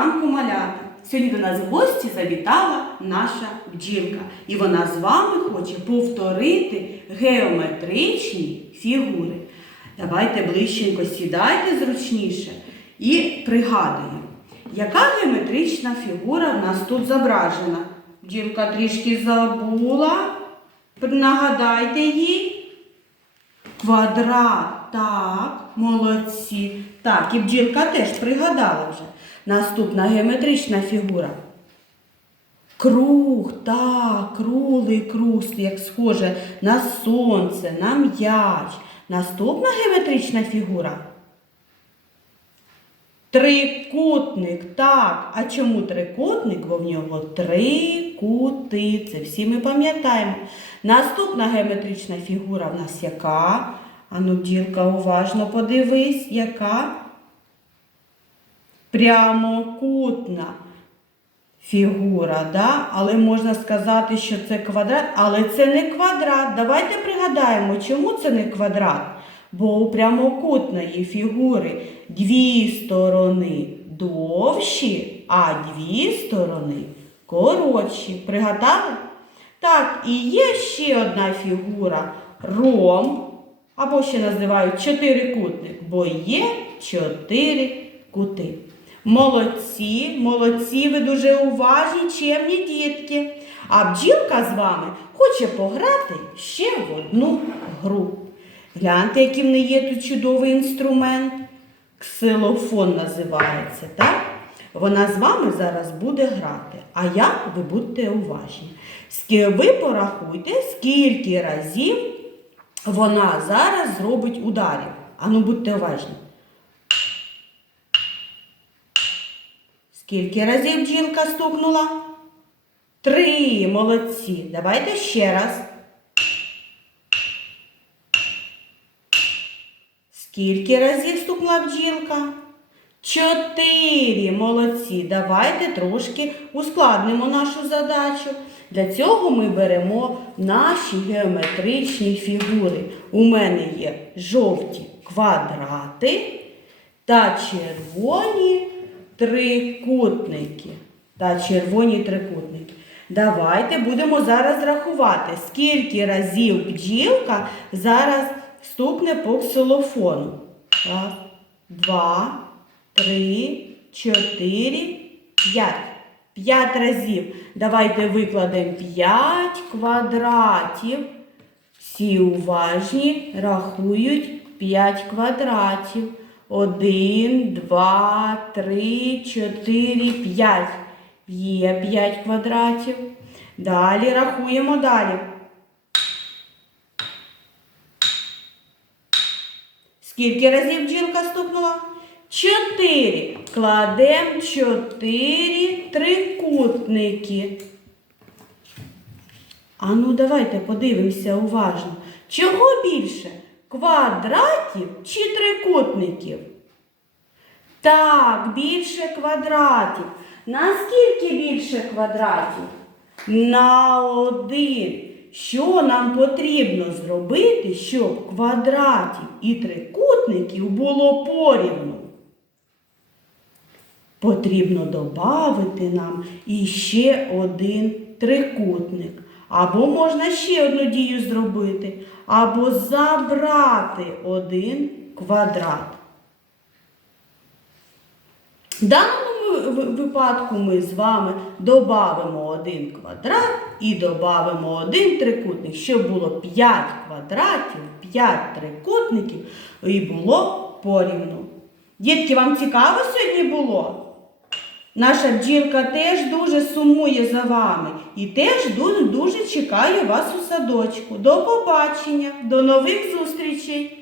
ранку малята! Сьогодні до нас в гості завітала наша бджілка. І вона з вами хоче повторити геометричні фігури. Давайте ближченько сідайте зручніше і пригадуємо, яка геометрична фігура в нас тут зображена. Бджілка трішки забула. Нагадайте їй. Квадрат, так, молодці. Так, і бджілка теж пригадала вже. Наступна геометрична фігура. Круг, так, круглий круг, як схоже на сонце, на м'яч. Наступна геометрична фігура. Трикутник, так. А чому трикутник? Бо в нього три кути. Це всі ми пам'ятаємо. Наступна геометрична фігура в нас яка? Ану, бджілка, уважно подивись, яка? Прямокутна фігура, да? але можна сказати, що це квадрат, але це не квадрат. Давайте пригадаємо, чому це не квадрат. Бо у прямокутної фігури дві сторони довші, а дві сторони коротші. Пригадали? Так, і є ще одна фігура ром, або ще називають чотирикутник, бо є чотири кути. Молодці, молодці, ви дуже уважні, чемні дітки. А бджілка з вами хоче пограти ще в одну гру. Гляньте, який в неї є тут чудовий інструмент. Ксилофон називається, так? Вона з вами зараз буде грати. А як ви будьте уважні. Ви порахуйте, скільки разів вона зараз зробить ударів. Ану, будьте уважні. Скільки разів бджілка стукнула? Три. Молодці. Давайте ще раз. Скільки разів стукнула бджілка? Чотири. Молодці. Давайте трошки ускладнимо нашу задачу. Для цього ми беремо наші геометричні фігури. У мене є жовті квадрати та червоні трикутники. Та червоні трикутники. Давайте будемо зараз рахувати, скільки разів бджілка зараз стукне по ксилофону. Раз, два, три, чотири, п'ять. П'ять разів. Давайте викладемо п'ять квадратів. Всі уважні рахують 5 квадратів. Один, два, три, чотири, п'ять. Є 5 квадратів. Далі рахуємо далі. Скільки разів бджілка стукнула? Чотири. Кладемо чотири трикутники. А ну давайте подивимося уважно. Чого більше? Квадратів чи трикутників? Так, більше квадратів. Наскільки більше квадратів? На один. Що нам потрібно зробити, щоб квадратів і трикутників було порівну? Потрібно додати нам іще один трикутник. Або можна ще одну дію зробити, або забрати один квадрат. В даному випадку ми з вами додамо один квадрат і додамо один трикутник, щоб було 5 квадратів, 5 трикутників і було порівну. Дітки, вам цікаво сьогодні було? Наша бджілка теж дуже сумує за вами і теж дуже, дуже чекає вас у садочку. До побачення, до нових зустрічей!